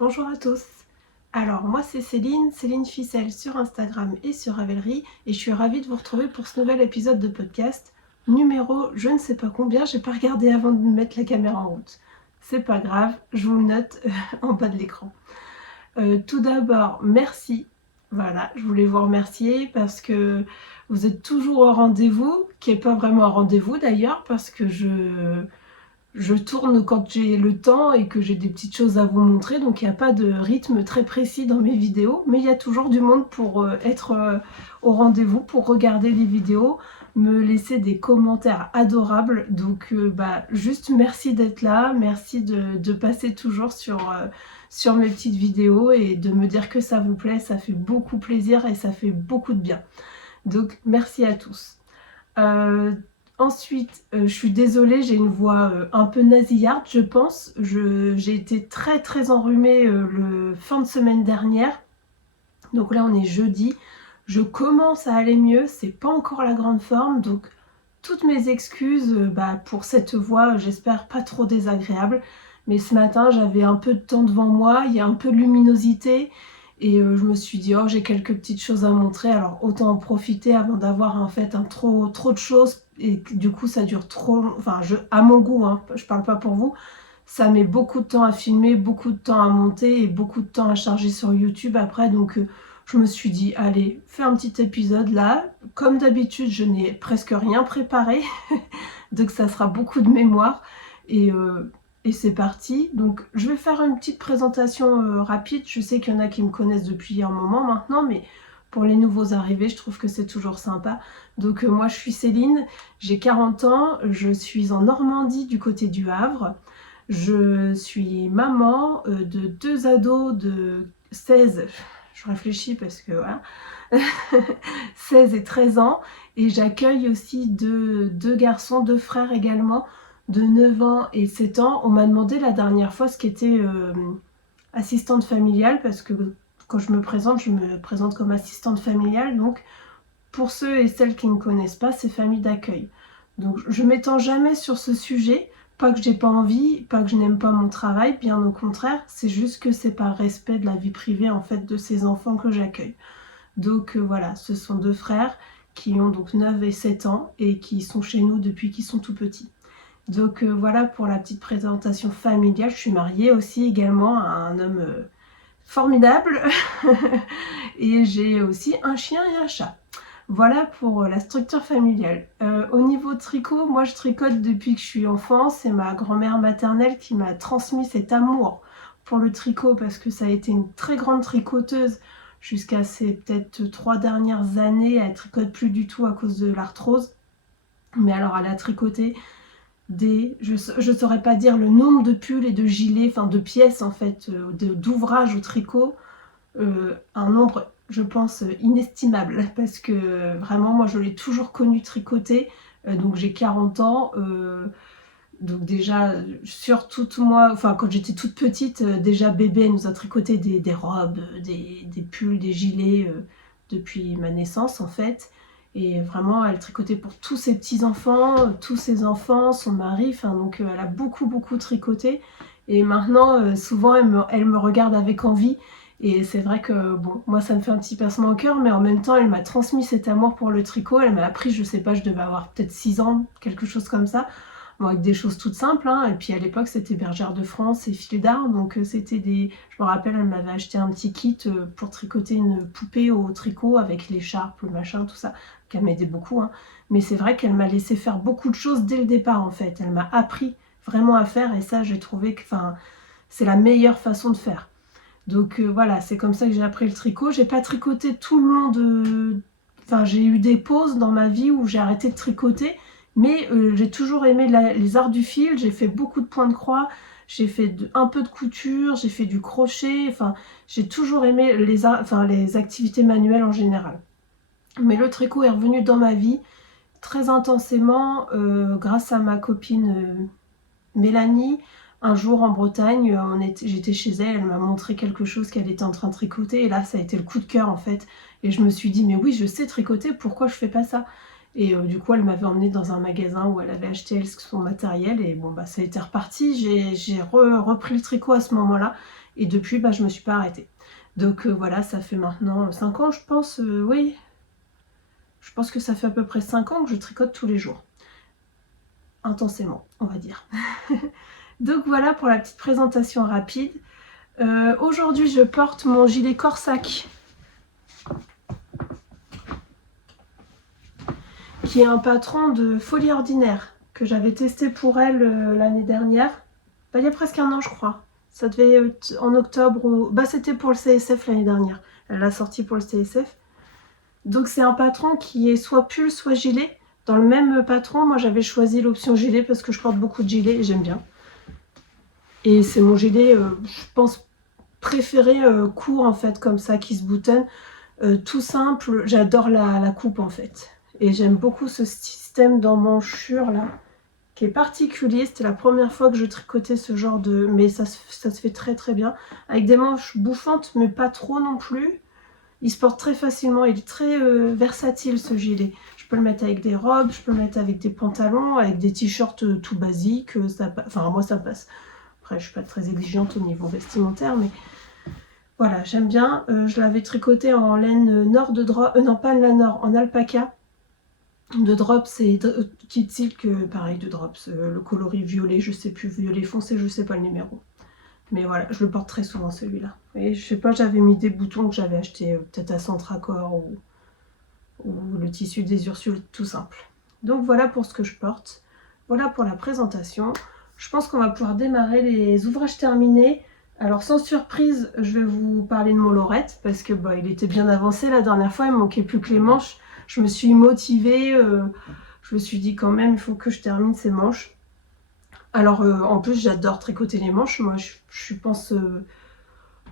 Bonjour à tous. Alors moi c'est Céline, Céline Ficelle sur Instagram et sur Ravelry et je suis ravie de vous retrouver pour ce nouvel épisode de podcast numéro je ne sais pas combien, j'ai pas regardé avant de mettre la caméra en route. C'est pas grave, je vous le note en bas de l'écran. Tout d'abord, merci. Voilà, je voulais vous remercier parce que vous êtes toujours au rendez-vous, qui n'est pas vraiment un rendez-vous d'ailleurs, parce que je tourne quand j'ai le temps et que j'ai des petites choses à vous montrer, donc il n'y a pas de rythme très précis dans mes vidéos, mais il y a toujours du monde pour être au rendez-vous, pour regarder les vidéos, me laisser des commentaires adorables, donc juste merci d'être là, merci de passer toujours sur mes petites vidéos et de me dire que ça vous plaît, ça fait beaucoup plaisir et ça fait beaucoup de bien. Donc merci à tous. Ensuite, je suis désolée, j'ai une voix un peu nasillarde, je pense. J'ai été très enrhumée le fin de semaine dernière. Donc là, on est jeudi. Je commence à aller mieux, c'est pas encore la grande forme. Donc, toutes mes excuses pour cette voix, j'espère pas trop désagréable. Mais ce matin, j'avais un peu de temps devant moi, il y a un peu de luminosité. Et je me suis dit, oh, j'ai quelques petites choses à montrer, alors autant en profiter avant d'avoir en fait trop de choses. Et du coup, ça dure trop, enfin, à mon goût, hein, je parle pas pour vous, ça met beaucoup de temps à filmer, beaucoup de temps à monter et beaucoup de temps à charger sur YouTube après. Donc, je me suis dit, allez, fais un petit épisode là. Comme d'habitude, je n'ai presque rien préparé, donc ça sera beaucoup de mémoire. Et c'est parti. Donc je vais faire une petite présentation rapide. Je sais qu'il y en a qui me connaissent depuis un moment maintenant, mais pour les nouveaux arrivés, je trouve que c'est toujours sympa. Donc moi je suis Céline, j'ai 40 ans, je suis en Normandie du côté du Havre. Je suis maman de deux ados de 16, je réfléchis parce que voilà, 16 et 13 ans. Et j'accueille aussi deux garçons, deux frères également, de 9 ans et 7 ans. On m'a demandé la dernière fois ce qu'était assistante familiale, parce que quand je me présente comme assistante familiale. Donc, pour ceux et celles qui ne connaissent pas, c'est famille d'accueil. Donc, je m'étends jamais sur ce sujet. Pas que j'ai pas envie, pas que je n'aime pas mon travail, bien au contraire. C'est juste que c'est par respect de la vie privée en fait de ces enfants que j'accueille. Donc voilà, ce sont deux frères qui ont donc 9 et 7 ans et qui sont chez nous depuis qu'ils sont tout petits. Donc voilà pour la petite présentation familiale. Je suis mariée aussi également à un homme formidable et j'ai aussi un chien et un chat. Voilà pour la structure familiale. Au niveau tricot, moi je tricote depuis que je suis enfant. C'est ma grand-mère maternelle qui m'a transmis cet amour pour le tricot parce que ça a été une très grande tricoteuse jusqu'à ces peut-être 3 dernières années. Elle tricote plus du tout à cause de l'arthrose. Mais alors elle a tricoté je saurais pas dire le nombre de pulls et de gilets, enfin de pièces en fait, d'ouvrages au tricot, un nombre je pense inestimable, parce que vraiment moi je l'ai toujours connu tricoter, donc j'ai 40 ans, donc déjà surtout moi, enfin quand j'étais toute petite, déjà bébé elle nous a tricoté des robes, des pulls, des gilets depuis ma naissance en fait. Et vraiment, elle tricotait pour tous ses petits-enfants, tous ses enfants, son mari. Enfin, donc, elle a beaucoup tricoté. Et maintenant, souvent, elle me regarde avec envie. Et c'est vrai que, bon, moi, ça me fait un petit pincement au cœur. Mais en même temps, elle m'a transmis cet amour pour le tricot. Elle m'a appris, je sais pas, je devais avoir peut-être 6 ans, quelque chose comme ça. Bon, avec des choses toutes simples, hein. Et puis à l'époque, c'était Bergère de France et Fil d'Art. Donc, c'était des... Je me rappelle, elle m'avait acheté un petit kit pour tricoter une poupée au tricot avec l'écharpe, le machin, tout ça. Qu'elle m'aidait beaucoup, hein. Mais c'est vrai qu'elle m'a laissé faire beaucoup de choses dès le départ en fait. Elle m'a appris vraiment à faire et ça j'ai trouvé que c'est la meilleure façon de faire. Donc voilà, c'est comme ça que j'ai appris le tricot. J'ai pas tricoté tout le long de... Enfin j'ai eu des pauses dans ma vie où j'ai arrêté de tricoter, mais j'ai toujours aimé les arts du fil. J'ai fait beaucoup de points de croix, j'ai fait un peu de couture, j'ai fait du crochet. Enfin j'ai toujours aimé les activités manuelles en général. Mais le tricot est revenu dans ma vie très intensément grâce à ma copine Mélanie. Un jour en Bretagne, j'étais chez elle, elle m'a montré quelque chose qu'elle était en train de tricoter et là ça a été le coup de cœur en fait. Et je me suis dit mais oui je sais tricoter, pourquoi je fais pas ça? Et du coup elle m'avait emmenée dans un magasin où elle avait acheté elle son matériel et bon bah ça a été reparti. J'ai repris le tricot à ce moment-là Et depuis, bah, je me suis pas arrêtée. Donc voilà, ça fait maintenant 5 ans, je pense. Oui, je pense que ça fait à peu près 5 ans que je tricote tous les jours. Intensément, on va dire. Donc voilà pour la petite présentation rapide. Aujourd'hui, je porte mon gilet Corsac, qui est un patron de Folie Ordinaire, que j'avais testé pour elle l'année dernière. Bah, il y a presque un an, je crois. Ça devait être en octobre ou... Bah, c'était pour le CSF l'année dernière. Elle l'a sorti pour le CSF. Donc c'est un patron qui est soit pull, soit gilet. Dans le même patron, moi j'avais choisi l'option gilet parce que je porte beaucoup de gilets et j'aime bien. Et c'est mon gilet, je pense, préféré court en fait, comme ça, qui se boutonne. Tout simple, j'adore la coupe en fait. Et j'aime beaucoup ce système d'emmanchure là, qui est particulier. C'était la première fois que je tricotais ce genre de... Mais ça se fait très très bien. Avec des manches bouffantes, mais pas trop non plus. Il se porte très facilement, il est très versatile ce gilet. Je peux le mettre avec des robes, je peux le mettre avec des pantalons, avec des t-shirts tout basiques. Enfin, moi ça passe. Après, je suis pas très exigeante au niveau vestimentaire, mais voilà, j'aime bien. Je l'avais tricoté en laine nord de drop, non pas la nord, en alpaca de drops et kit silk, pareil de drops. Le coloris violet, je sais plus, violet foncé, je sais pas le numéro. Mais voilà, je le porte très souvent celui-là. Et je sais pas, j'avais mis des boutons que j'avais acheté peut-être à Centracor ou le tissu des Ursules tout simple. Donc voilà pour ce que je porte. Voilà pour la présentation. Je pense qu'on va pouvoir démarrer les ouvrages terminés. Alors sans surprise, je vais vous parler de mon lorette parce que bah, il était bien avancé la dernière fois, il me manquait plus que les manches. Je me suis motivée, je me suis dit quand même il faut que je termine ces manches. Alors en plus j'adore tricoter les manches, moi je pense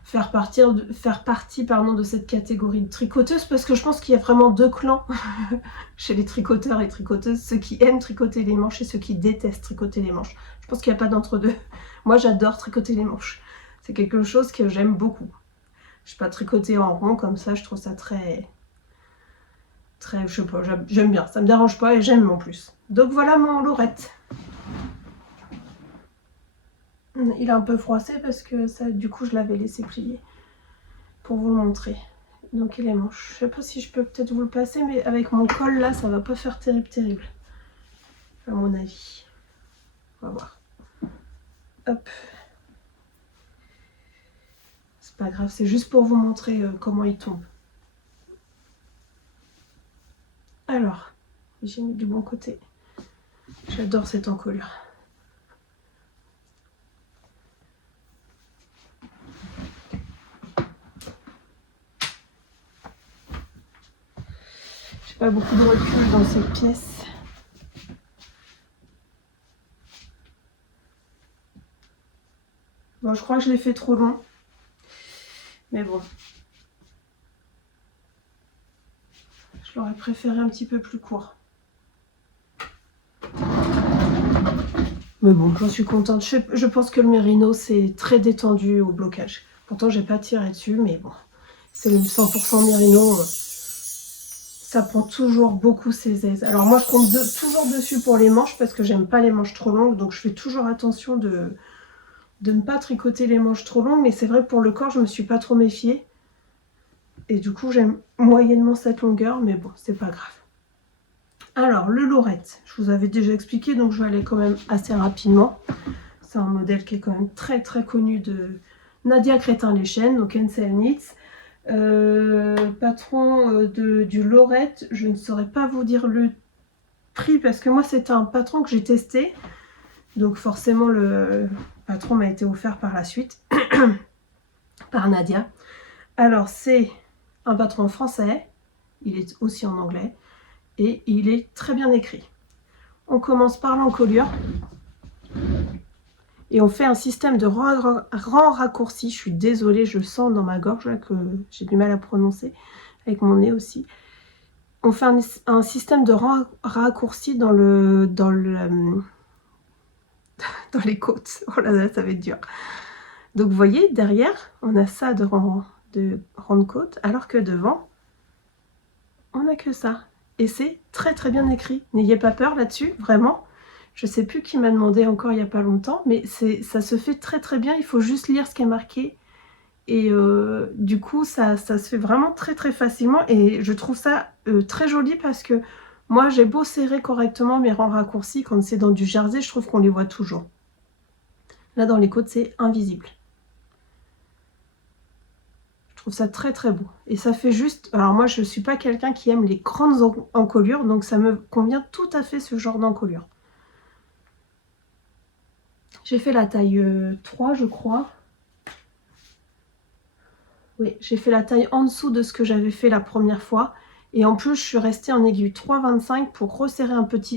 faire partie de cette catégorie de tricoteuses parce que je pense qu'il y a vraiment deux clans chez les tricoteurs et tricoteuses, ceux qui aiment tricoter les manches et ceux qui détestent tricoter les manches. Je pense qu'il n'y a pas d'entre-deux. Moi j'adore tricoter les manches, c'est quelque chose que j'aime beaucoup. Je sais pas, tricoter en rond comme ça, je trouve ça très, je sais pas, j'aime bien, ça me dérange pas et j'aime en plus. Donc voilà mon lorette. Il est un peu froissé parce que ça, du coup je l'avais laissé plier pour vous le montrer. Donc il est manche. Je sais pas si je peux peut-être vous le passer, mais avec mon col là ça va pas faire terrible à mon avis. On va voir. Hop. C'est pas grave, c'est juste pour vous montrer comment il tombe. Alors, j'ai mis du bon côté. J'adore cette encolure. Pas beaucoup de recul dans cette pièce. Bon, je crois que je l'ai fait trop long. Mais bon. Je l'aurais préféré un petit peu plus court. Mais bon, j'en suis contente. Je pense que le mérino, c'est très détendu au blocage. Pourtant, j'ai pas tiré dessus, mais bon. C'est le 100% mérino. Ça prend toujours beaucoup ses aises. Alors moi, je compte toujours dessus pour les manches parce que j'aime pas les manches trop longues. Donc je fais toujours attention de ne pas tricoter les manches trop longues. Mais c'est vrai, pour le corps, je me suis pas trop méfiée. Et du coup, j'aime moyennement cette longueur. Mais bon, c'est pas grave. Alors, le lorette, je vous avais déjà expliqué. Donc je vais aller quand même assez rapidement. C'est un modèle qui est quand même très très connu de Nadia Crétin-Leschène, donc NCL Knits. Patron du lorette, je ne saurais pas vous dire le prix parce que moi c'est un patron que j'ai testé, donc forcément le patron m'a été offert par la suite par Nadia. Alors c'est un patron français, il est aussi en anglais et il est très bien écrit. On commence par l'encolure et on fait un système de rang raccourci. Je suis désolée, je sens dans ma gorge là que j'ai du mal à prononcer, avec mon nez aussi. On fait un système de rang raccourci dans les côtes. Oh là là, ça va être dur. Donc vous voyez, derrière, on a ça de rang de côte, alors que devant, on n'a que ça. Et c'est très très bien écrit. N'ayez pas peur là-dessus, vraiment. Je sais plus qui m'a demandé encore il n'y a pas longtemps, mais ça se fait très très bien. Il faut juste lire ce qui est marqué Et du coup, ça se fait vraiment très très facilement. Et je trouve ça très joli parce que moi, j'ai beau serrer correctement mes rangs raccourcis, quand c'est dans du jersey, je trouve qu'on les voit toujours. Là, dans les côtes, c'est invisible. Je trouve ça très très beau. Et ça fait juste... Alors moi, je ne suis pas quelqu'un qui aime les grandes encolures, donc ça me convient tout à fait ce genre d'encolure. J'ai fait la taille 3, je crois. Oui, j'ai fait la taille en dessous de ce que j'avais fait la première fois. Et en plus, je suis restée en aiguille 3,25 pour resserrer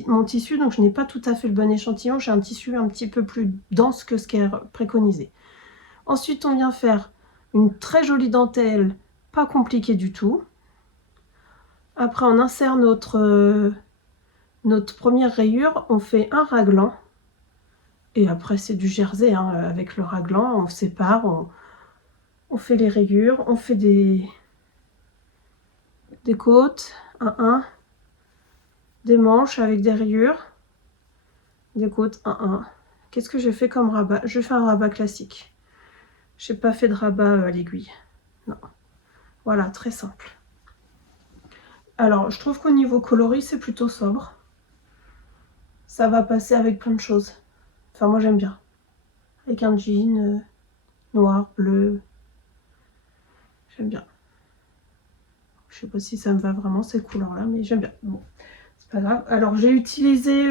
mon tissu. Donc, je n'ai pas tout à fait le bon échantillon. J'ai un tissu un petit peu plus dense que ce qui est préconisé. Ensuite, on vient faire une très jolie dentelle, pas compliquée du tout. Après, on insère notre première rayure. On fait un raglan. Et après, c'est du jersey, hein, avec le raglan. On sépare, on fait les rayures, on fait des côtes, des manches avec des rayures, des côtes, Qu'est-ce que j'ai fait comme rabat? Je fais un rabat classique. J'ai pas fait de rabat à l'aiguille. Non. Voilà, très simple. Alors, je trouve qu'au niveau coloris, c'est plutôt sobre. Ça va passer avec plein de choses. Enfin, moi, j'aime bien. Avec un jean noir, bleu. J'aime bien. Je sais pas si ça me va vraiment, ces couleurs-là, mais j'aime bien. Bon, c'est pas grave. Alors, j'ai utilisé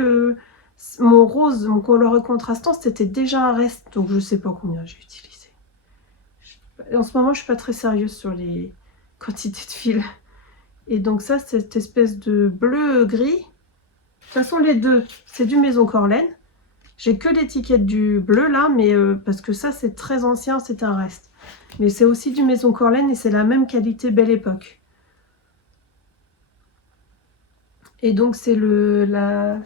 mon rose, mon coloris contrastant, c'était déjà un reste, donc je sais pas combien j'ai utilisé. En ce moment, je suis pas très sérieuse sur les quantités de fils. Et donc ça, cette espèce de bleu-gris. De toute façon, les deux, c'est du Maison Corlaine. J'ai que l'étiquette du bleu là, mais parce que ça, c'est très ancien, c'est un reste. Mais c'est aussi du Maison Corlaine et c'est la même qualité Belle Époque. Et donc, c'est le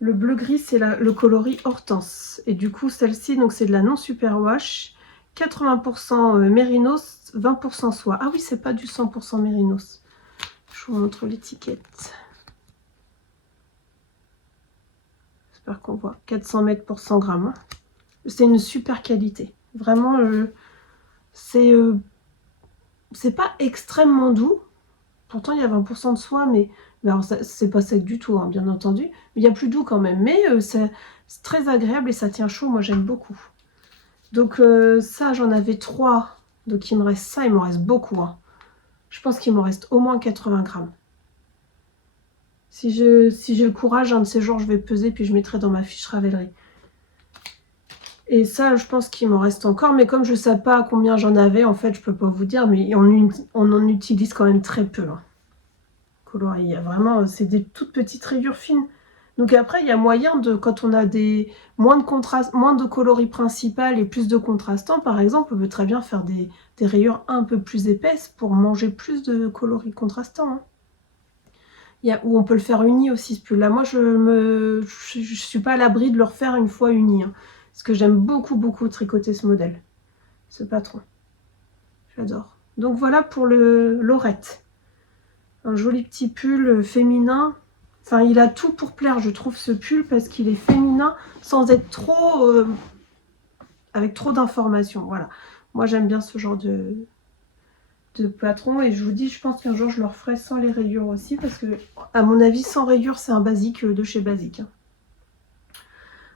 bleu-gris, c'est le coloris Hortense. Et du coup, celle-ci, donc c'est de la non superwash. 80% mérinos, 20% soie. Ah oui, c'est pas du 100% mérinos. Je vous montre l'étiquette. J'espère qu'on voit. 400 mètres pour 100 grammes. C'est une super qualité. Vraiment, c'est pas extrêmement doux. Pourtant, il y a 20% de soie, mais alors c'est pas sec du tout, hein, bien entendu. Mais il y a plus doux quand même. Mais c'est très agréable et ça tient chaud. Moi, j'aime beaucoup. Donc ça, j'en avais 3. Donc il me reste ça, il m'en reste beaucoup. Hein. Je pense qu'il m'en reste au moins 80 grammes. Si j'ai le courage, un de ces jours, je vais peser puis je mettrai dans ma fiche Ravelry. Et ça, je pense qu'il m'en reste encore. Mais comme je ne sais pas combien j'en avais, en fait, je ne peux pas vous dire. Mais on en utilise quand même très peu. Hein. Coloris, il y a vraiment, c'est des toutes petites rayures fines. Donc après, il y a moyen de, quand on a moins de coloris principal et plus de contrastants, par exemple, on peut très bien faire des rayures un peu plus épaisses pour manger plus de coloris contrastants. Hein. Ou on peut le faire uni aussi, ce pull-là. Moi, je suis pas à l'abri de le refaire une fois uni. Hein, parce que j'aime beaucoup, beaucoup tricoter ce modèle. Ce patron. J'adore. Donc voilà pour le Lorette. Un joli petit pull féminin. Enfin, il a tout pour plaire, je trouve, ce pull, parce qu'il est féminin sans être trop... avec trop d'informations. Voilà. Moi, j'aime bien ce genre de patron. Et je vous dis, je pense qu'un jour, je le referai sans les rayures aussi. Parce que, à mon avis, sans rayures, c'est un basique de chez Basique. Hein.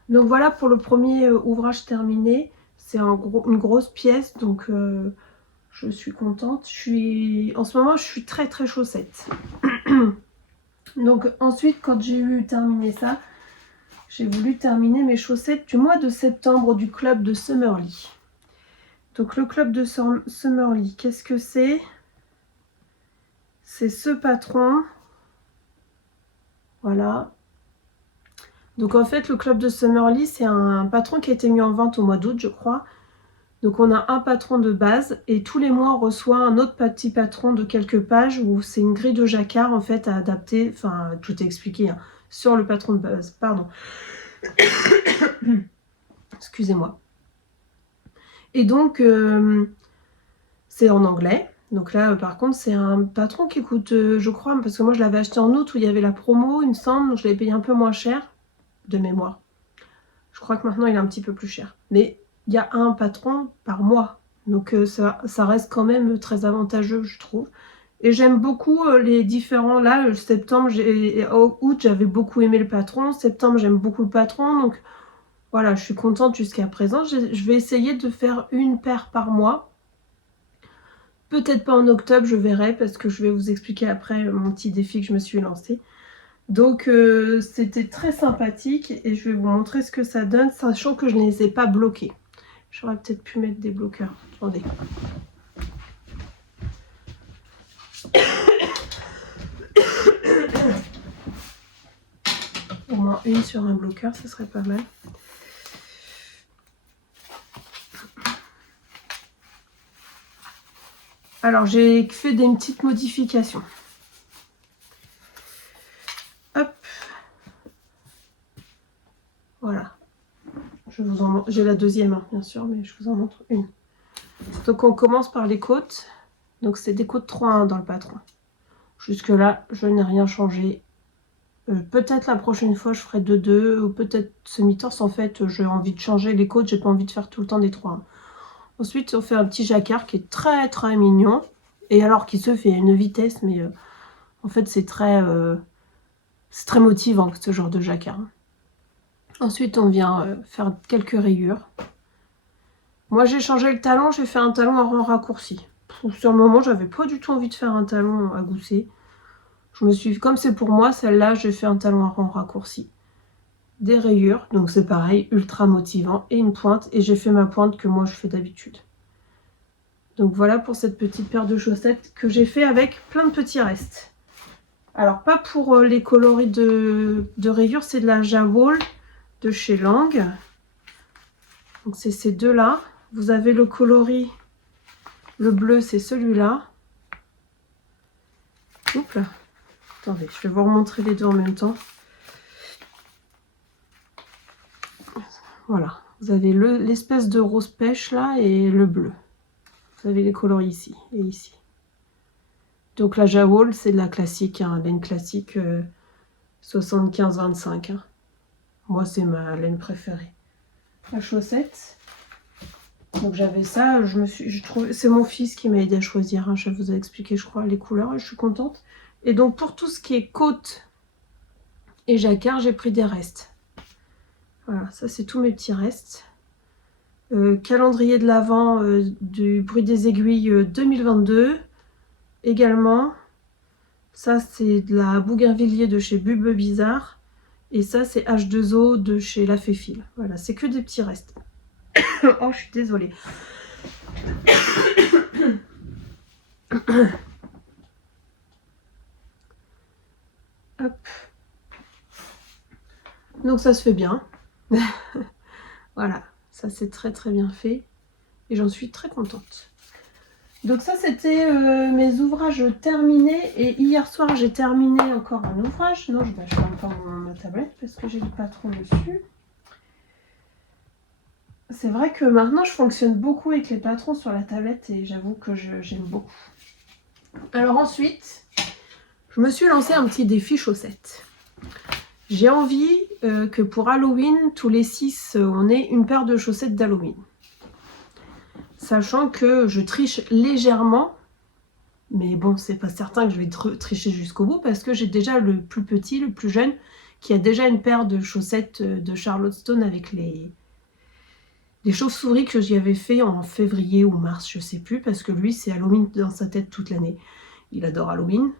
Donc voilà pour le premier ouvrage terminé. C'est une grosse pièce, donc je suis contente. En ce moment, je suis très très chaussette. Donc ensuite, quand j'ai eu terminé ça, j'ai voulu terminer mes chaussettes du mois de septembre du club de Summerly. Donc le club de Summerly, qu'est-ce que c'est? C'est ce patron. Voilà. Donc en fait, le club de Summerly, c'est un patron qui a été mis en vente au mois d'août, je crois. Donc on a un patron de base et tous les mois on reçoit un autre petit patron de quelques pages où c'est une grille de jacquard en fait à adapter, enfin tout est expliqué hein, sur le patron de base, pardon. Excusez-moi. Et donc c'est en anglais. Donc là par contre c'est un patron qui coûte, je crois, parce que moi je l'avais acheté en août où il y avait la promo, il me semble, donc je l'avais payé un peu moins cher de mémoire. Je crois que maintenant il est un petit peu plus cher. Mais il y a un patron par mois. Donc ça reste quand même très avantageux, je trouve. Et j'aime beaucoup les différents. Là, septembre, août, j'avais beaucoup aimé le patron. Septembre, j'aime beaucoup le patron. Donc voilà, je suis contente jusqu'à présent. Je vais essayer de faire une paire par mois. Peut-être pas en octobre, je verrai, parce que je vais vous expliquer après mon petit défi que je me suis lancé. Donc c'était très sympathique et je vais vous montrer ce que ça donne, sachant que je ne les ai pas bloqués. J'aurais peut-être pu mettre des bloqueurs. Attendez. Au moins une sur un bloqueur, ce serait pas mal. Alors j'ai fait des petites modifications. Hop. Voilà. J'ai la deuxième, hein, bien sûr, mais je vous en montre une. Donc on commence par les côtes. Donc c'est des côtes 3-1 dans le patron. Jusque là, je n'ai rien changé. Peut-être la prochaine fois, je ferai 2-2 ou peut-être semi-torse. En fait, j'ai envie de changer les côtes. J'ai pas envie de faire tout le temps des 3-1. Ensuite, on fait un petit jacquard qui est très très mignon. Et alors qui se fait à une vitesse, mais en fait c'est très motivant ce genre de jacquard. Ensuite, on vient faire quelques rayures. Moi, j'ai changé le talon, j'ai fait un talon à rang raccourci. Sur le moment, j'avais pas du tout envie de faire un talon à gousset. Comme c'est pour moi, celle-là, j'ai fait un talon à rang raccourci. Des rayures, donc c'est pareil, ultra motivant, et une pointe, et j'ai fait ma pointe que moi je fais d'habitude. Donc voilà pour cette petite paire de chaussettes que j'ai fait avec plein de petits restes. Alors pas pour les coloris de rayures, c'est de la Jawol de chez Lang. Donc c'est ces deux-là. Vous avez le coloris, le bleu c'est celui-là. Oups là. Attendez, je vais vous remontrer les deux en même temps. Voilà, vous avez l'espèce de rose pêche là et le bleu. Vous avez les coloris ici et ici. Donc la Jawol, c'est de la classique, hein, laine classique 75-25. Hein. Moi, c'est ma laine préférée. La chaussette. Donc j'avais ça, c'est mon fils qui m'a aidé à choisir. Hein, je vous ai expliqué, je crois, les couleurs et je suis contente. Et donc pour tout ce qui est côte et jacquard, j'ai pris des restes. Voilà, ça c'est tous mes petits restes. Calendrier de l'Avent du bruit des aiguilles 2022 également. Ça c'est de la Bougainvilliers de chez Bulbe Bizarre et ça c'est H2O de chez La Féfile. Voilà, c'est que des petits restes. Oh, je suis désolée. Hop. Donc ça se fait bien. Voilà. Ça c'est très très bien fait et j'en suis très contente. Donc ça c'était mes ouvrages terminés et hier soir j'ai terminé encore un ouvrage. Non, je ne ferme pas ma tablette parce que j'ai le patron dessus. C'est vrai que maintenant je fonctionne beaucoup avec les patrons sur la tablette et j'avoue que j'aime beaucoup. Alors ensuite, je me suis lancé un petit défi chaussettes. J'ai envie que pour Halloween, tous les 6, on ait une paire de chaussettes d'Halloween. Sachant que je triche légèrement, mais bon, c'est pas certain que je vais tricher jusqu'au bout parce que j'ai déjà le plus petit, le plus jeune, qui a déjà une paire de chaussettes de Charlotte Stone avec les chauves-souris que j'y avais fait en février ou mars, je sais plus, parce que lui, c'est Halloween dans sa tête toute l'année. Il adore Halloween.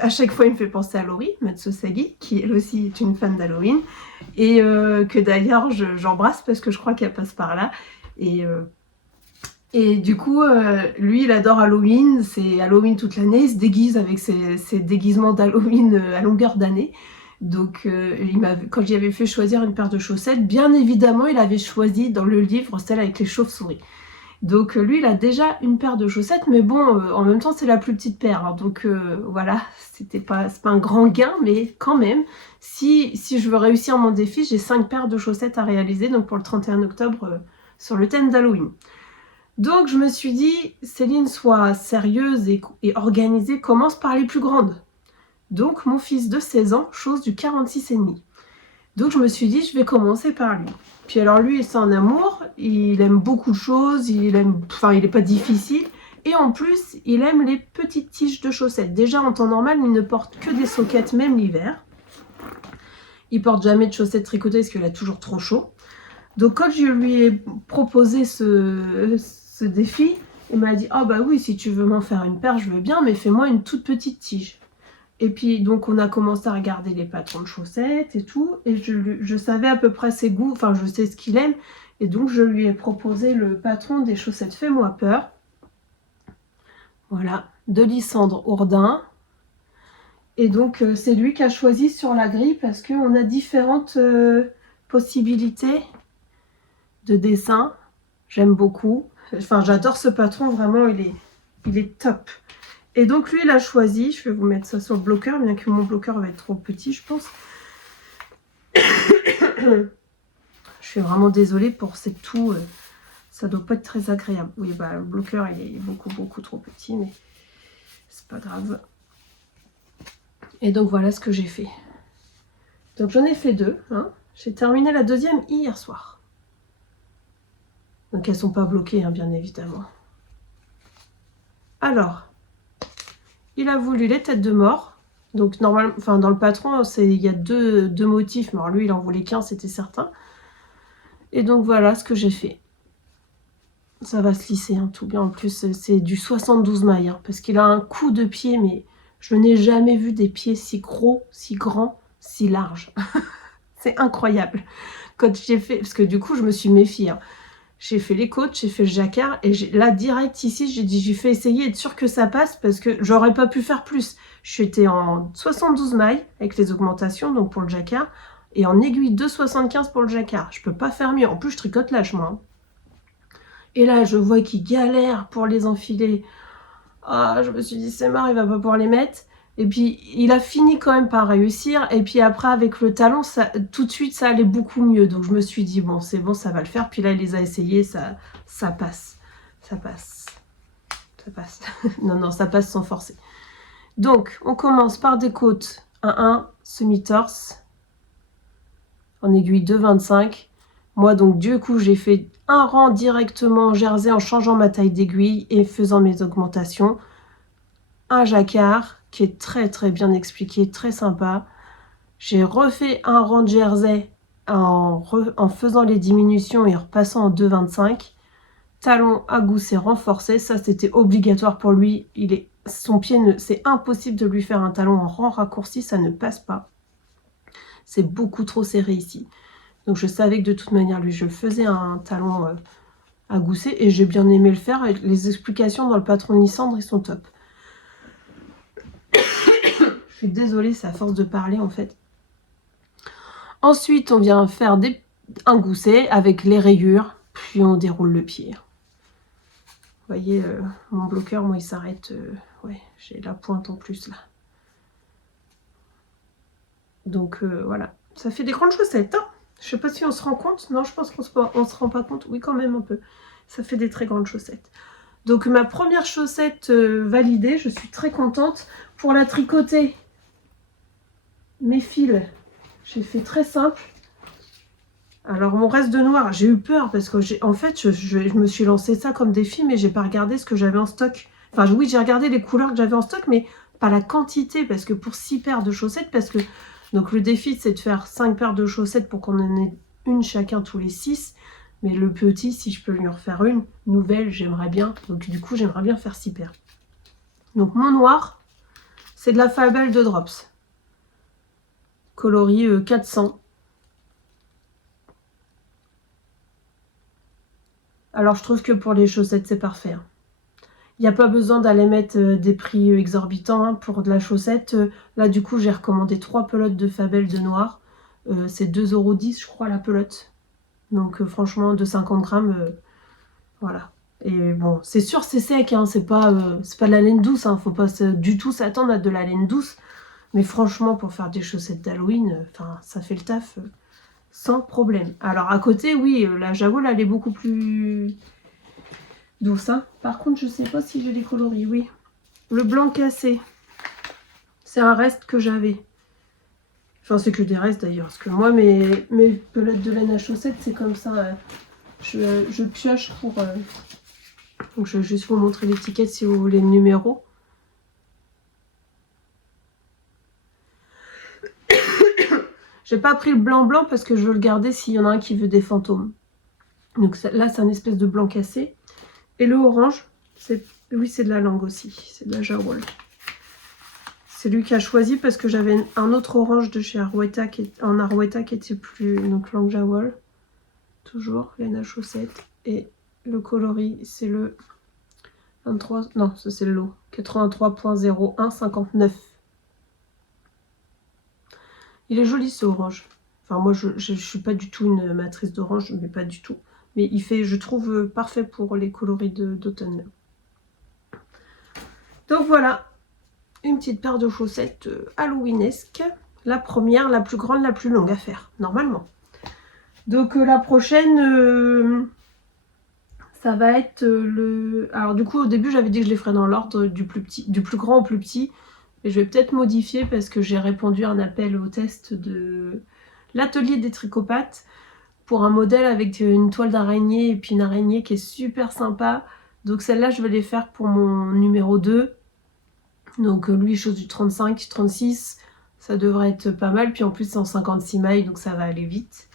À chaque fois, il me fait penser à Laurie Matsusagi, qui elle aussi est une fan d'Halloween. Et que d'ailleurs, j'embrasse parce que je crois qu'elle passe par là. Et du coup, lui, il adore Halloween. C'est Halloween toute l'année. Il se déguise avec ses déguisements d'Halloween à longueur d'année. Donc, quand j'y avais fait choisir une paire de chaussettes, bien évidemment, il avait choisi dans le livre celle avec les chauves-souris. Donc lui, il a déjà une paire de chaussettes, mais bon, en même temps, c'est la plus petite paire. Hein, donc voilà, c'est pas un grand gain, mais quand même, si je veux réussir mon défi, j'ai 5 paires de chaussettes à réaliser, donc pour le 31 octobre, sur le thème d'Halloween. Donc je me suis dit, Céline, sois sérieuse et organisée, commence par les plus grandes. Donc mon fils de 16 ans, chose du 46,5. Donc je me suis dit, je vais commencer par lui. Puis alors lui, c'est un amour, il aime beaucoup de choses, il n'est pas difficile. Et en plus, il aime les petites tiges de chaussettes. Déjà, en temps normal, il ne porte que des soquettes, même l'hiver. Il porte jamais de chaussettes tricotées parce qu'il a toujours trop chaud. Donc quand je lui ai proposé ce défi, il m'a dit « Ah bah oui, si tu veux m'en faire une paire, je veux bien, mais fais-moi une toute petite tige. » Et puis donc on a commencé à regarder les patrons de chaussettes et tout, et je savais à peu près ses goûts, enfin je sais ce qu'il aime, et donc je lui ai proposé le patron des chaussettes Fais-moi peur. Voilà, de Lysandre Ourdin. Et donc c'est lui qui a choisi sur la grille parce qu'on a différentes possibilités de dessin. J'aime beaucoup. Enfin, j'adore ce patron, vraiment, il est top. Et donc lui, il a choisi, je vais vous mettre ça sur le bloqueur, bien que mon bloqueur va être trop petit, je pense. Je suis vraiment désolée pour cette toux, ça doit pas être très agréable. Oui, bah le bloqueur, il est beaucoup trop petit, mais c'est pas grave. Et donc voilà ce que j'ai fait. Donc j'en ai fait 2, hein. J'ai terminé la deuxième hier soir. Donc elles sont pas bloquées, hein, bien évidemment. Alors, il a voulu les têtes de mort. Donc normalement, enfin dans le patron, il y a deux motifs. Mais alors lui, il en voulait qu'un, c'était certain. Et donc voilà ce que j'ai fait. Ça va se lisser, hein, tout bien. En plus, c'est du 72 mailles, hein, parce qu'il a un coup de pied, mais je n'ai jamais vu des pieds si gros, si grands, si larges. C'est incroyable. Quand j'ai fait, parce que du coup, je me suis méfiée. Hein. J'ai fait les côtes, j'ai fait le jacquard, et là, direct ici, j'ai dit, j'ai fait essayer, être sûr que ça passe, parce que j'aurais pas pu faire plus. J'étais en 72 mailles, avec les augmentations, donc pour le jacquard, et en aiguille 2,75 pour le jacquard. Je peux pas faire mieux. En plus, je tricote lâche, moi. Hein. Et là, je vois qu'il galère pour les enfiler. Ah, je me suis dit, c'est marre, il va pas pouvoir les mettre. Et puis, il a fini quand même par réussir. Et puis après, avec le talon, tout de suite, ça allait beaucoup mieux. Donc, je me suis dit, bon, c'est bon, ça va le faire. Puis là, il les a essayés, ça passe. Ça passe. Ça passe. Non, ça passe sans forcer. Donc, on commence par des côtes 1-1, semi-torse, en aiguille 2,25. Moi, donc, du coup, j'ai fait un rang directement en jersey en changeant ma taille d'aiguille et faisant mes augmentations. Un jacquard qui est très bien expliqué, très sympa. J'ai refait un rang de jersey en faisant les diminutions et en repassant en 2,25. Talon à gousset renforcé, ça c'était obligatoire pour lui. Son pied, c'est impossible de lui faire un talon en rang raccourci, ça ne passe pas. C'est beaucoup trop serré ici. Donc je savais que de toute manière, lui, je faisais un talon à gousset et j'ai bien aimé le faire. Et les explications dans le patron Lysandre, ils sont top. Je suis désolée, c'est à force de parler en fait. Ensuite, on vient faire un gousset avec les rayures, puis on déroule le pied. Vous voyez, mon bloqueur, moi, il s'arrête. Ouais, j'ai la pointe en plus là. Donc voilà, ça fait des grandes chaussettes. Hein. Je sais pas si on se rend compte. Non, je pense qu'on se rend pas compte. Oui, quand même un peu. Ça fait des très grandes chaussettes. Donc ma première chaussette validée, je suis très contente. Pour la tricoter, mes fils, j'ai fait très simple. Alors mon reste de noir, j'ai eu peur parce que en fait je me suis lancé ça comme défi, mais j'ai pas regardé ce que j'avais en stock. Enfin oui, j'ai regardé les couleurs que j'avais en stock, mais pas la quantité, parce que pour 6 paires de chaussettes, parce que donc le défi c'est de faire 5 paires de chaussettes pour qu'on en ait une chacun tous les 6. Mais le petit, si je peux lui en refaire une nouvelle, j'aimerais bien. Donc du coup, j'aimerais bien faire 6 paires. Donc mon noir, c'est de la Fabel de Drops. Coloris 400. Alors je trouve que pour les chaussettes, c'est parfait. Hein. Il n'y a pas besoin d'aller mettre des prix exorbitants hein, pour de la chaussette. Là, du coup, j'ai recommandé 3 pelotes de Fabel de noir. C'est 2,10 € je crois, la pelote. Donc franchement, de 50 grammes, voilà. Et bon, c'est sûr, c'est sec, hein, c'est pas de la laine douce, hein, faut pas du tout s'attendre à de la laine douce. Mais franchement, pour faire des chaussettes d'Halloween, ça fait le taf sans problème. Alors à côté, oui, la Jawoll, elle est beaucoup plus douce. Hein. Par contre, je sais pas si j'ai les coloris, oui. Le blanc cassé, c'est un reste que j'avais. Enfin, c'est que des restes d'ailleurs, parce que moi, mes pelotes de laine à chaussettes, c'est comme ça. Je pioche pour... Donc, je vais juste vous montrer l'étiquette si vous voulez le numéro. J'ai pas pris le blanc parce que je veux le garder s'il y en a un qui veut des fantômes. Donc là, c'est un espèce de blanc cassé. Et le orange, oui, c'est de la langue aussi. C'est de la Jawol. C'est lui qui a choisi parce que j'avais un autre orange de chez Arweta en Arweta qui était plus... Donc langue Jawol. Toujours, laine à chaussettes. Et le coloris, c'est le 23... Non, ça c'est le lot. 83.0159. Il est joli ce orange. Enfin, moi, je suis pas du tout une matrice d'orange, mais pas du tout. Mais il fait, je trouve, parfait pour les coloris d'automne. Donc voilà, une petite paire de chaussettes halloweenesques. La première, la plus grande, la plus longue à faire, normalement. Donc la prochaine, ça va être le... Alors du coup, au début, j'avais dit que je les ferais dans l'ordre du plus grand au plus petit. Et je vais peut-être modifier parce que j'ai répondu à un appel au test de l'atelier des tricopathes pour un modèle avec une toile d'araignée et puis une araignée qui est super sympa. Donc celle-là, je vais les faire pour mon numéro 2. Donc lui, chose du 35, 36, ça devrait être pas mal. Puis en plus, c'est en 56 mailles, donc ça va aller vite.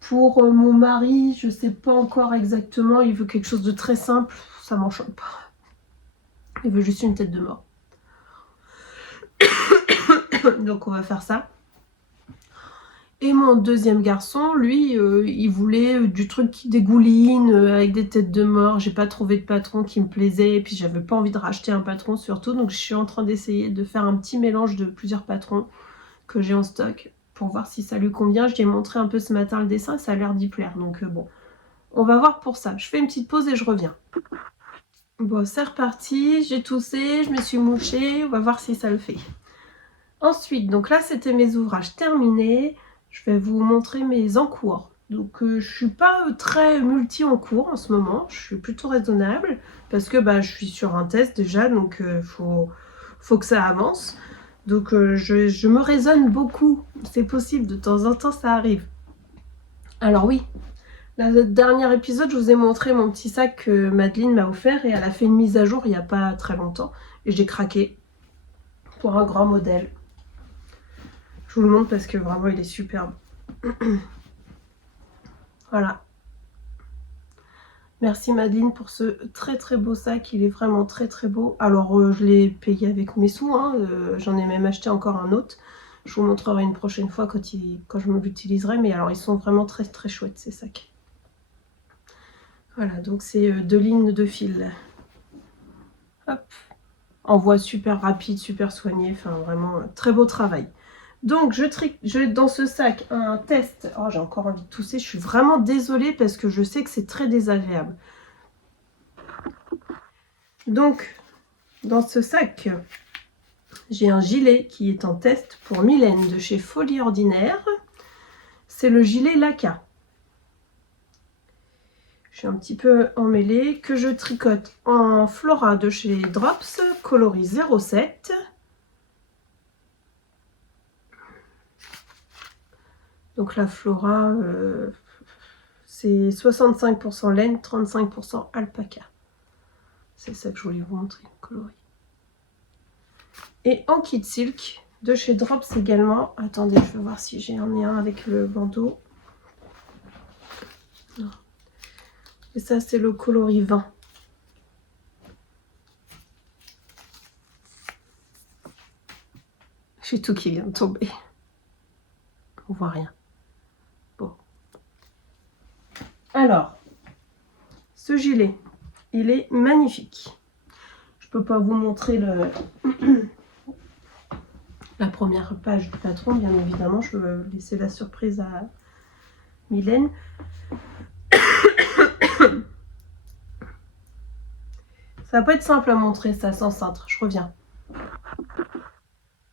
Pour mon mari, je sais pas encore exactement. Il veut quelque chose de très simple. Ça m'enchante pas. Il veut juste une tête de mort. Donc on va faire ça. Et mon deuxième garçon, lui, il voulait du truc qui dégouline, avec des têtes de mort. J'ai pas trouvé de patron qui me plaisait, et puis j'avais pas envie de racheter un patron surtout. Donc je suis en train d'essayer de faire un petit mélange de plusieurs patrons que j'ai en stock pour voir si ça lui convient. Je lui ai montré un peu ce matin le dessin et ça a l'air d'y plaire. Donc bon, on va voir pour ça. Je fais une petite pause et je reviens. Bon, c'est reparti. J'ai toussé, je me suis mouchée. On va voir si ça le fait. Ensuite, donc là, c'était mes ouvrages terminés. Je vais vous montrer mes encours. Donc je suis pas très multi en cours en ce moment, je suis plutôt raisonnable parce que je suis sur un test déjà, donc faut que ça avance. Donc je me raisonne beaucoup, c'est possible, de temps en temps ça arrive. Alors oui, le dernier épisode, je vous ai montré mon petit sac que Madeleine m'a offert et elle a fait une mise à jour il n'y a pas très longtemps. Et j'ai craqué pour un grand modèle. Je vous le montre parce que vraiment il est superbe. Voilà. Merci Madeleine pour ce très très beau sac, il est vraiment très très beau. Alors je l'ai payé avec mes sous, hein. J'en ai même acheté encore un autre. Je vous montrerai une prochaine fois quand je me l'utiliserai, mais alors ils sont vraiment très très chouettes ces sacs. Voilà, donc c'est 2 lignes de fil. Hop. Envoi super rapide, super soigné, enfin vraiment très beau travail. Donc je dans ce sac un test. Oh, j'ai encore envie de tousser, je suis vraiment désolée parce que je sais que c'est très désagréable. Donc dans ce sac, j'ai un gilet qui est en test pour Mylène de chez Folie Ordinaire. C'est le gilet Laca. Je suis un petit peu emmêlée, que je tricote en Flora de chez Drops, coloris 07. Donc la Flora, c'est 65% laine, 35% alpaca. C'est ça que je voulais vous montrer, le coloris. Et en kit silk de chez Drops également. Attendez, je vais voir si j'ai un avec le bandeau. Non. Et ça, c'est le coloris 20. J'ai tout qui vient de tomber. On voit rien. Bon. Alors, ce gilet, il est magnifique. Je peux pas vous montrer la première page du patron, bien évidemment. Je vais laisser la surprise à Mylène. Ça va pas être simple à montrer ça sans cintre. Je reviens.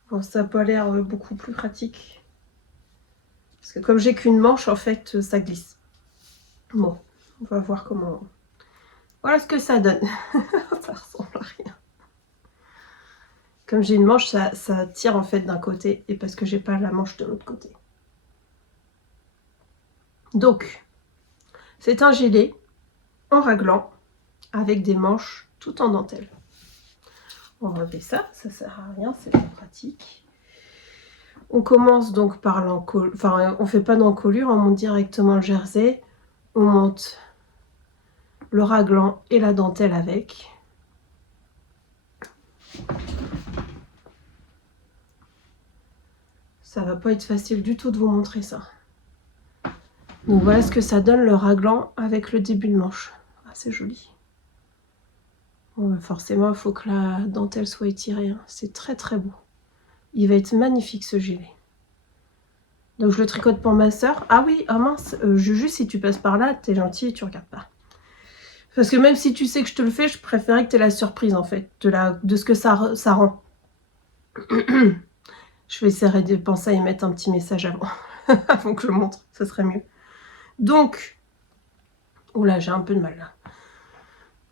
Bon, ça n'a pas l'air beaucoup plus pratique. Parce que comme j'ai qu'une manche, en fait, ça glisse. Bon, on va voir comment... Voilà ce que ça donne. Ça ressemble à rien. Comme j'ai une manche, ça tire en fait d'un côté et parce que j'ai pas la manche de l'autre côté. Donc, c'est un gilet en raglan avec des manches tout en dentelle. On va enlever ça sert à rien, c'est pas pratique. On commence donc par l'encolure, enfin on fait pas d'encolure, on monte directement le jersey, on monte le raglan et la dentelle avec. Ça va pas être facile du tout de vous montrer ça. Donc voilà ce que ça donne le raglan avec le début de manche. Ah, c'est joli. Bon, forcément, il faut que la dentelle soit étirée, hein. C'est très très beau. Il va être magnifique ce gilet. Donc je le tricote pour ma soeur. Ah oui, ah mince, Juju, si tu passes par là, t'es gentil et tu regardes pas. Parce que même si tu sais que je te le fais, je préférais que tu aies la surprise en fait, de ce que ça rend. Je vais essayer de penser à y mettre un petit message avant, avant que je le montre, ça serait mieux. Donc, oula, j'ai un peu de mal là.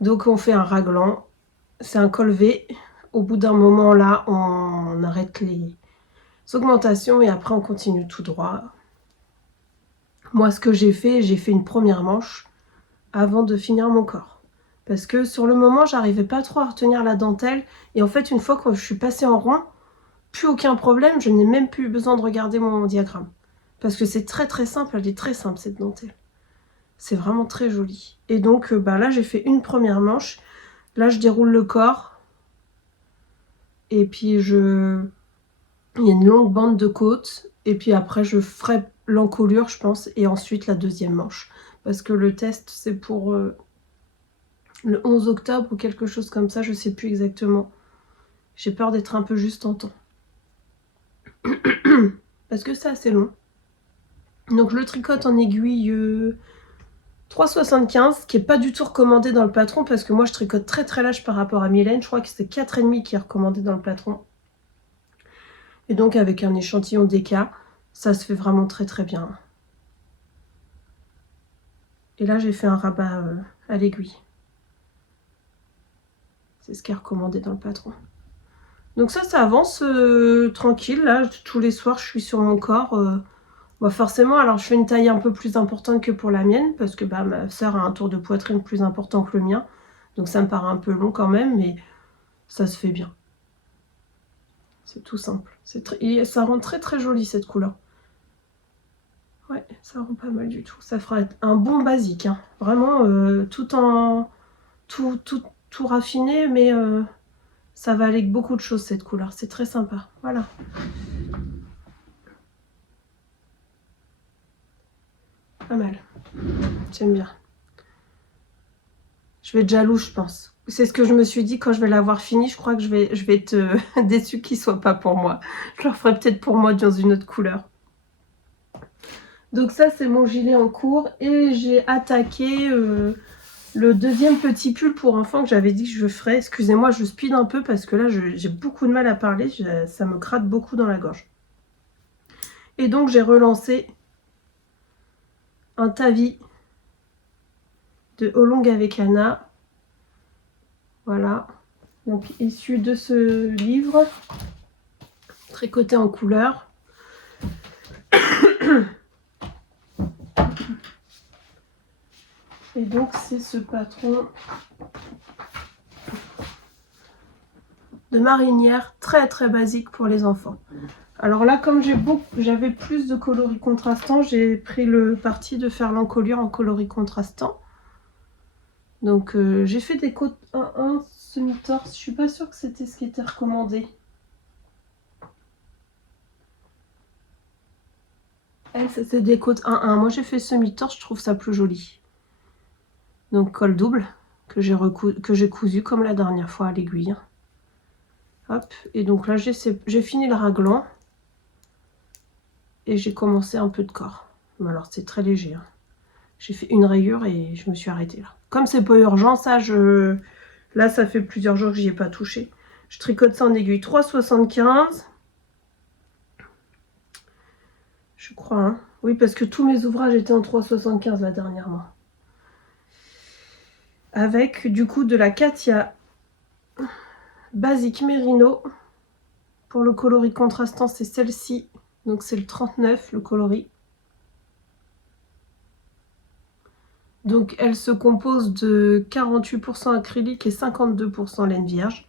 Donc on fait un raglan, c'est un col V. Au bout d'un moment là, on arrête les augmentations et après on continue tout droit. Moi ce que j'ai fait une première manche avant de finir mon corps. Parce que sur le moment, j'arrivais pas trop à retenir la dentelle. Et en fait, une fois que je suis passée en rond, plus aucun problème, je n'ai même plus besoin de regarder mon diagramme. Parce que c'est très très simple, elle est très simple cette dentelle. C'est vraiment très joli. Et donc là, j'ai fait une première manche. Là, je déroule le corps. Et puis, il y a une longue bande de côte. Et puis après, je ferai l'encolure, je pense. Et ensuite, la deuxième manche. Parce que le test, c'est pour le 11 octobre ou quelque chose comme ça. Je sais plus exactement. J'ai peur d'être un peu juste en temps. Parce que c'est assez long. Donc je le tricote en aiguille 3,75, qui n'est pas du tout recommandé dans le patron, parce que moi je tricote très très large par rapport à Mylène. Je crois que c'est 4,5 qui est recommandé dans le patron. Et donc avec un échantillon DK, ça se fait vraiment très très bien. Et là j'ai fait un rabat à l'aiguille. C'est ce qui est recommandé dans le patron. Donc ça avance tranquille. Là, tous les soirs je suis sur mon corps. Bah forcément, alors je fais une taille un peu plus importante que pour la mienne, parce que ma soeur a un tour de poitrine plus important que le mien. Donc ça me paraît un peu long quand même, mais ça se fait bien. C'est tout simple. Et ça rend très très joli cette couleur. Ouais, ça rend pas mal du tout. Ça fera un bon basique, hein. Vraiment tout raffiné, mais ça va aller avec beaucoup de choses cette couleur. C'est très sympa. Voilà. Pas mal. J'aime bien. Je vais être jalouse, je pense. C'est ce que je me suis dit quand je vais l'avoir fini. Je crois que je vais être déçue qu'il soit pas pour moi. Je le ferai peut-être pour moi dans une autre couleur. Donc ça, c'est mon gilet en cours. Et j'ai attaqué le deuxième petit pull pour enfants que j'avais dit que je ferais. Excusez-moi, je speed un peu parce que là, j'ai beaucoup de mal à parler. Ça me gratte beaucoup dans la gorge. Et donc, j'ai relancé un tavis de Oolong avec Anna. Voilà. Donc, issu de ce livre. Tricoté en couleur. Et donc, c'est ce patron de marinière très très basique pour les enfants. Alors là, comme j'avais plus de coloris contrastants, j'ai pris le parti de faire l'encolure en coloris contrastants. Donc j'ai fait des côtes 1-1 semi-torse. Je suis pas sûre que c'était ce qui était recommandé. Elle, c'était des côtes 1-1. Moi, j'ai fait semi-torse, je trouve ça plus joli. Donc col double que j'ai cousu comme la dernière fois à l'aiguille. Hop, et donc là, j'ai fini le raglan. Et j'ai commencé un peu de corps. Mais alors, c'est très léger, hein. J'ai fait une rayure et je me suis arrêtée là. Comme c'est pas urgent, là, ça fait plusieurs jours que j'y ai pas touché. Je tricote ça en aiguille 3,75. Je crois, hein. Oui, parce que tous mes ouvrages étaient en 3,75 là dernièrement. Avec, du coup, de la Katia Basique Merino. Pour le coloris contrastant, c'est celle-ci. Donc c'est le 39, le coloris. Donc elle se compose de 48% acrylique et 52% laine vierge.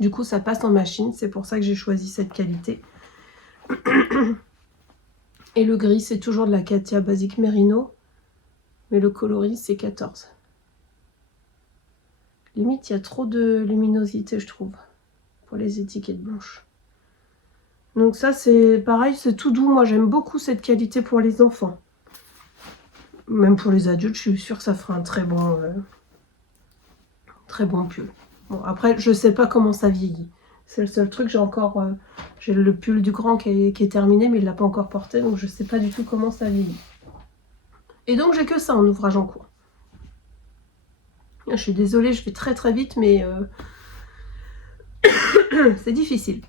Du coup, ça passe en machine. C'est pour ça que j'ai choisi cette qualité. Et le gris, c'est toujours de la Catia Basic Merino. Mais le coloris, c'est 14. Limite, il y a trop de luminosité, je trouve, pour les étiquettes blanches. Donc ça, c'est pareil, c'est tout doux. Moi, j'aime beaucoup cette qualité pour les enfants. Même pour les adultes, je suis sûre que ça fera un très bon pull. Bon, après, je sais pas comment ça vieillit. C'est le seul truc, j'ai le pull du grand qui est terminé, mais il l'a pas encore porté, donc je sais pas du tout comment ça vieillit. Et donc, j'ai que ça en ouvrage en cours. Je suis désolée, je vais très très vite, mais c'est difficile.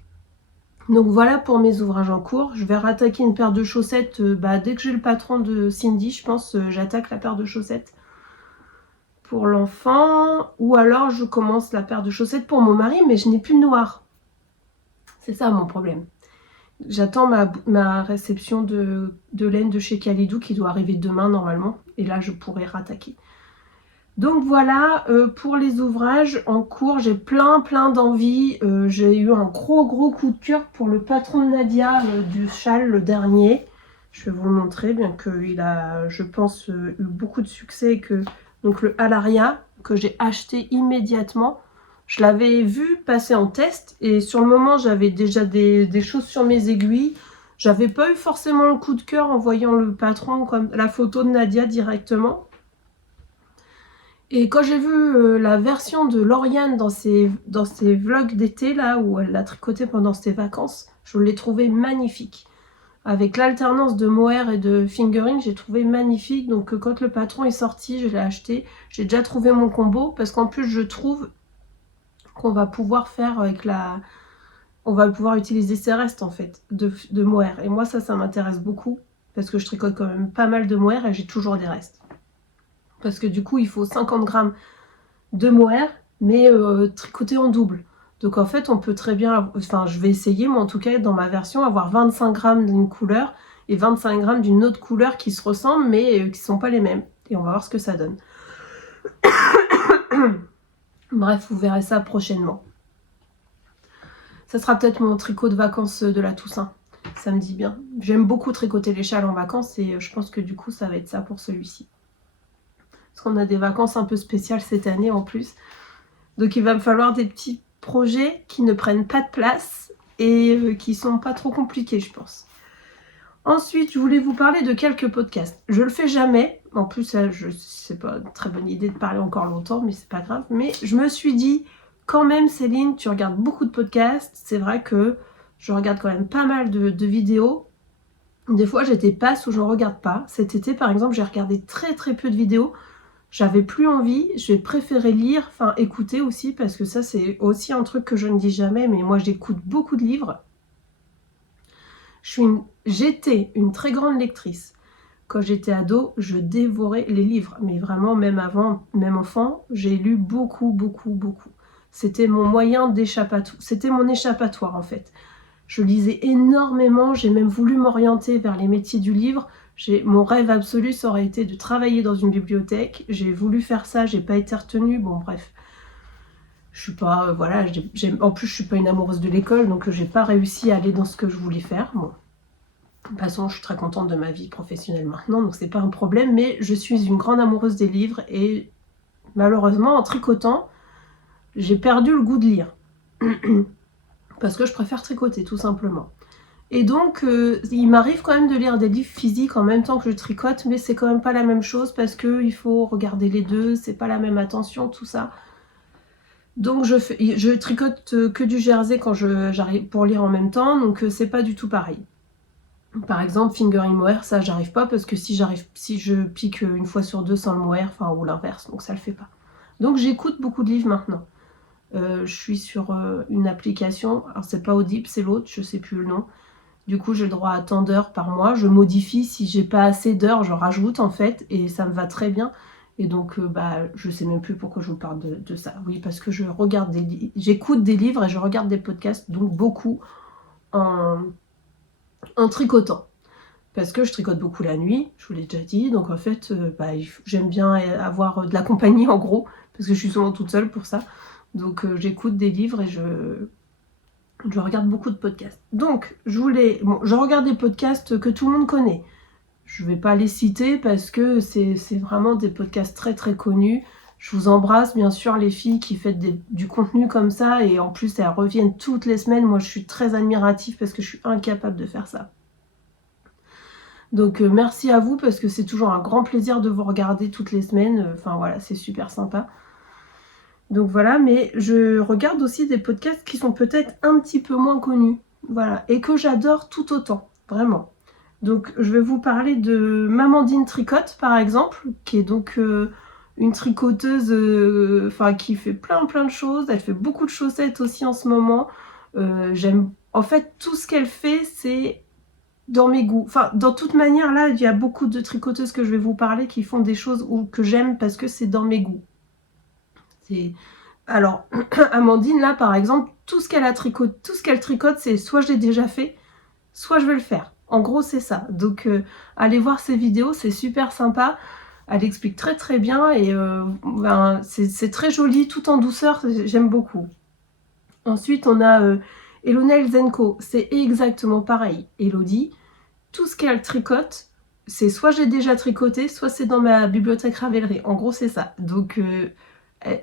Donc voilà pour mes ouvrages en cours. Je vais rattaquer une paire de chaussettes. Dès que j'ai le patron de Cindy, je pense, j'attaque la paire de chaussettes pour l'enfant. Ou alors je commence la paire de chaussettes pour mon mari, mais je n'ai plus de noir. C'est ça mon problème. J'attends ma réception de laine de chez Kalidou qui doit arriver demain normalement. Et là, je pourrai rattaquer. Donc voilà, pour les ouvrages en cours, j'ai plein d'envie. J'ai eu un gros coup de cœur pour le patron de Nadia du châle, le dernier. Je vais vous le montrer, bien qu'il a, je pense, eu beaucoup de succès. Donc le Alaria, que j'ai acheté immédiatement. Je l'avais vu passer en test et sur le moment, j'avais déjà des choses sur mes aiguilles. J'avais pas eu forcément le coup de cœur en voyant le patron, comme la photo de Nadia directement. Et quand j'ai vu la version de Lauriane dans ses vlogs d'été, là, où elle l'a tricoté pendant ses vacances, je l'ai trouvé magnifique. Avec l'alternance de mohair et de fingering, j'ai trouvé magnifique. Donc quand le patron est sorti, je l'ai acheté. J'ai déjà trouvé mon combo, parce qu'en plus, je trouve qu'on va pouvoir faire avec on va pouvoir utiliser ses restes, en fait, de mohair. Et moi, ça m'intéresse beaucoup, parce que je tricote quand même pas mal de mohair et j'ai toujours des restes. Parce que du coup, il faut 50 grammes de mohair, mais tricoté en double. Donc en fait, on peut très bien, enfin je vais essayer, moi en tout cas dans ma version, avoir 25 grammes d'une couleur et 25 grammes d'une autre couleur qui se ressemblent, mais qui ne sont pas les mêmes. Et on va voir ce que ça donne. Bref, vous verrez ça prochainement. Ça sera peut-être mon tricot de vacances de la Toussaint. Ça me dit bien. J'aime beaucoup tricoter les châles en vacances et je pense que du coup, ça va être ça pour celui-ci. Parce qu'on a des vacances un peu spéciales cette année en plus. Donc il va me falloir des petits projets qui ne prennent pas de place et qui sont pas trop compliqués, je pense. Ensuite, je voulais vous parler de quelques podcasts. Je le fais jamais. En plus, c'est pas une très bonne idée de parler encore longtemps, mais c'est pas grave. Mais je me suis dit, quand même, Céline, tu regardes beaucoup de podcasts. C'est vrai que je regarde quand même pas mal de vidéos. Des fois, j'ai des passes où je ne regarde pas. Cet été, par exemple, j'ai regardé très peu de vidéos. J'avais plus envie, j'ai préféré lire, enfin écouter aussi, parce que ça c'est aussi un truc que je ne dis jamais, mais moi j'écoute beaucoup de livres. J'étais une très grande lectrice. Quand j'étais ado, je dévorais les livres, mais vraiment même avant, même enfant, j'ai lu beaucoup. C'était mon moyen d'échappatoire, c'était mon échappatoire en fait. Je lisais énormément, j'ai même voulu m'orienter vers les métiers du livre. Mon rêve absolu, ça aurait été de travailler dans une bibliothèque. J'ai voulu faire ça, j'ai pas été retenue. Bon, bref. Je suis pas, voilà, en plus je suis pas une amoureuse de l'école, donc j'ai pas réussi à aller dans ce que je voulais faire. Bon. De toute façon, je suis très contente de ma vie professionnelle maintenant, donc c'est pas un problème, mais je suis une grande amoureuse des livres et malheureusement, en tricotant, j'ai perdu le goût de lire. Parce que je préfère tricoter, tout simplement. Et donc, il m'arrive quand même de lire des livres physiques en même temps que je tricote, mais c'est quand même pas la même chose parce qu'il faut regarder les deux, c'est pas la même attention, tout ça. Donc, je tricote que du jersey quand j'arrive pour lire en même temps, donc c'est pas du tout pareil. Par exemple, fingering mohair, ça j'arrive pas parce que si je pique une fois sur deux sans le mohair, enfin ou l'inverse, donc ça le fait pas. Donc j'écoute beaucoup de livres maintenant. Je suis sur une application, alors c'est pas Audible, c'est l'autre, je sais plus le nom. Du coup, j'ai le droit à tant d'heures par mois. Je modifie, si j'ai pas assez d'heures, je rajoute en fait, et ça me va très bien. Et donc, je sais même plus pourquoi je vous parle de ça. Oui, parce que j'écoute des livres et je regarde des podcasts, donc beaucoup en tricotant. Parce que je tricote beaucoup la nuit, je vous l'ai déjà dit. Donc en fait, j'aime bien avoir de la compagnie en gros, parce que je suis souvent toute seule pour ça. Donc j'écoute des livres et je regarde beaucoup de podcasts. Donc je regarde des podcasts que tout le monde connaît. Je vais pas les citer parce que c'est vraiment des podcasts très très connus. Je vous embrasse bien sûr les filles qui faites du contenu comme ça et en plus elles reviennent toutes les semaines. Moi je suis très admirative parce que je suis incapable de faire ça. Donc merci à vous parce que c'est toujours un grand plaisir de vous regarder toutes les semaines. Enfin voilà, c'est super sympa. Donc voilà, mais je regarde aussi des podcasts qui sont peut-être un petit peu moins connus. Voilà, et que j'adore tout autant, vraiment. Donc je vais vous parler de Mamandine Tricotte par exemple, qui est donc une tricoteuse qui fait plein de choses. Elle fait beaucoup de chaussettes aussi en ce moment. J'aime en fait tout ce qu'elle fait, c'est dans mes goûts. Enfin, dans toute manière, là, il y a beaucoup de tricoteuses que je vais vous parler qui font des choses que j'aime parce que c'est dans mes goûts. Alors, Amandine, là, par exemple, tout ce qu'elle tricote, c'est soit je l'ai déjà fait, soit je veux le faire. En gros, c'est ça. Donc, allez voir ses vidéos, c'est super sympa. Elle explique très très bien et c'est très joli, tout en douceur, j'aime beaucoup. Ensuite, on a Elonel Zenko, c'est exactement pareil. Elodie, tout ce qu'elle tricote, c'est soit j'ai déjà tricoté, soit c'est dans ma bibliothèque Ravelry. En gros, c'est ça. Donc,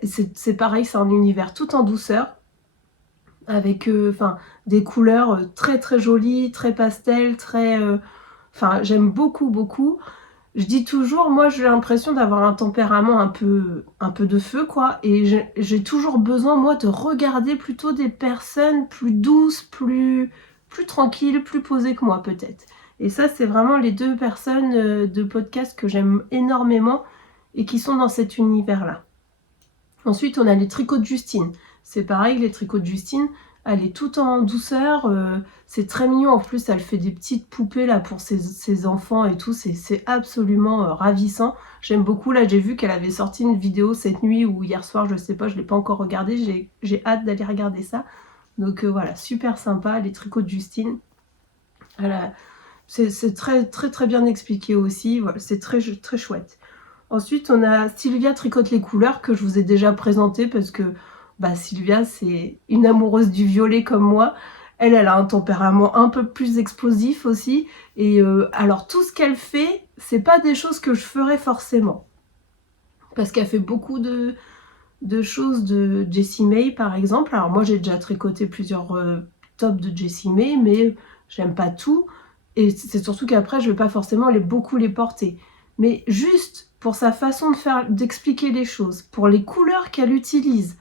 c'est pareil, c'est un univers tout en douceur, avec des couleurs très très jolies, très pastel, j'aime beaucoup, beaucoup. Je dis toujours, moi j'ai l'impression d'avoir un tempérament un peu de feu, quoi. Et j'ai toujours besoin, moi, de regarder plutôt des personnes plus douces, plus tranquilles, plus posées que moi, peut-être. Et ça, c'est vraiment les deux personnes de podcast que j'aime énormément et qui sont dans cet univers-là. Ensuite, on a les tricots de Justine. C'est pareil, les tricots de Justine, elle est tout en douceur. C'est très mignon. En plus, elle fait des petites poupées là pour ses enfants et tout. C'est absolument ravissant. J'aime beaucoup. Là, j'ai vu qu'elle avait sorti une vidéo cette nuit ou hier soir, je sais pas, je l'ai pas encore regardé. J'ai hâte d'aller regarder ça. Donc voilà, super sympa. Les tricots de Justine. C'est très très très bien expliqué aussi. Voilà, c'est très très chouette. Ensuite, on a Sylvia Tricote les couleurs que je vous ai déjà présenté parce que Sylvia, c'est une amoureuse du violet comme moi. Elle a un tempérament un peu plus explosif aussi. Et alors, tout ce qu'elle fait, c'est pas des choses que je ferais forcément. Parce qu'elle fait beaucoup de choses de Jessie May, par exemple. Alors moi, j'ai déjà tricoté plusieurs tops de Jessie May, mais j'aime pas tout. Et c'est surtout qu'après, je vais pas forcément beaucoup les porter. Mais juste pour sa façon d'expliquer les choses, pour les couleurs qu'elle utilise,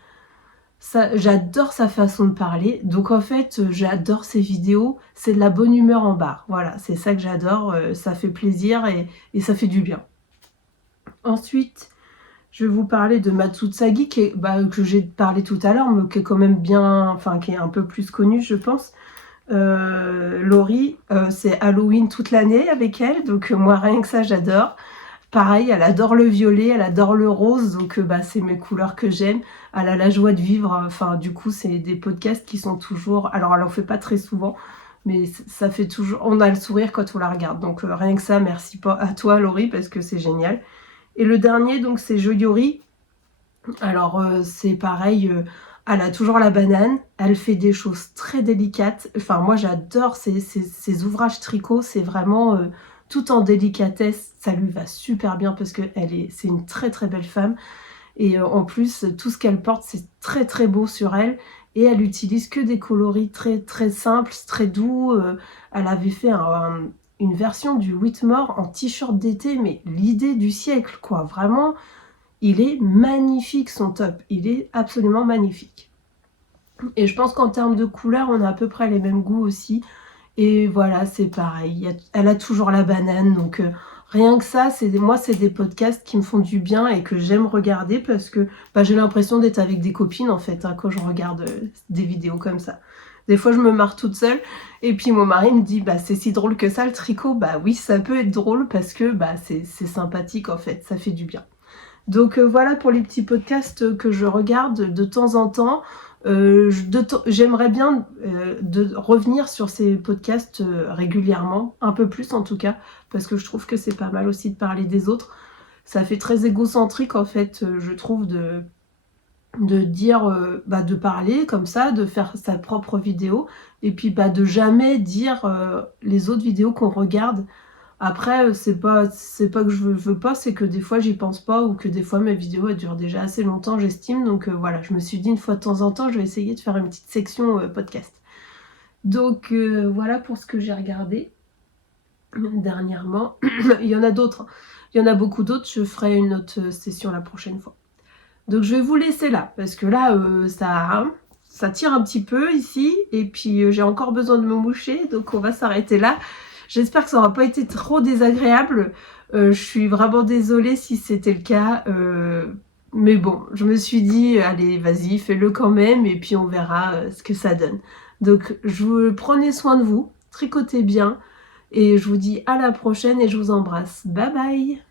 j'adore sa façon de parler. Donc en fait, j'adore ses vidéos. C'est de la bonne humeur en barre. Voilà, c'est ça que j'adore. Ça fait plaisir et ça fait du bien. Ensuite, je vais vous parler de Matsutsagi, que j'ai parlé tout à l'heure, mais qui est quand même qui est un peu plus connue, je pense. Laurie, c'est Halloween toute l'année avec elle, donc moi rien que ça j'adore. Pareil, elle adore le violet, elle adore le rose, donc c'est mes couleurs que j'aime. Elle a la joie de vivre, du coup c'est des podcasts qui sont toujours... Alors elle en fait pas très souvent, mais ça fait toujours... On a le sourire quand on la regarde, donc rien que ça, merci à toi Laurie, parce que c'est génial. Et le dernier, donc c'est Joyori. Alors c'est pareil... Elle a toujours la banane, elle fait des choses très délicates. Enfin, moi, j'adore ses ouvrages tricot. C'est vraiment tout en délicatesse. Ça lui va super bien parce que c'est une très très belle femme. Et en plus, tout ce qu'elle porte, c'est très très beau sur elle. Et elle utilise que des coloris très très simples, très doux. Elle avait fait une version du Whitmore en t-shirt d'été, mais l'idée du siècle, quoi. Vraiment... Il est magnifique son top, il est absolument magnifique. Et je pense qu'en termes de couleurs, on a à peu près les mêmes goûts aussi. Et voilà, c'est pareil, elle a toujours la banane, donc rien que ça, moi c'est des podcasts qui me font du bien et que j'aime regarder parce que j'ai l'impression d'être avec des copines en fait, quand je regarde des vidéos comme ça. Des fois je me marre toute seule et puis mon mari me dit c'est si drôle que ça le tricot. Oui, ça peut être drôle parce que c'est sympathique en fait, ça fait du bien. Donc voilà pour les petits podcasts que je regarde de temps en temps. J'aimerais bien de revenir sur ces podcasts régulièrement, un peu plus en tout cas, parce que je trouve que c'est pas mal aussi de parler des autres. Ça fait très égocentrique en fait, je trouve, de dire, de parler comme ça, de faire sa propre vidéo, et puis de jamais dire les autres vidéos qu'on regarde. Après, c'est pas que je veux pas, c'est que des fois j'y pense pas, ou que des fois mes vidéos elles durent déjà assez longtemps, j'estime. Donc voilà, je me suis dit une fois de temps en temps, je vais essayer de faire une petite section podcast. Donc voilà pour ce que j'ai regardé dernièrement. Il y en a d'autres, il y en a beaucoup d'autres, je ferai une autre session la prochaine fois. Donc je vais vous laisser là, parce que là, ça tire un petit peu ici, et puis j'ai encore besoin de me moucher, donc on va s'arrêter là. J'espère que ça n'aura pas été trop désagréable. Je suis vraiment désolée si c'était le cas. Mais bon, je me suis dit, allez, vas-y, fais-le quand même, et puis on verra ce que ça donne. Donc, prenez soin de vous, tricotez bien, et je vous dis à la prochaine, et je vous embrasse. Bye bye!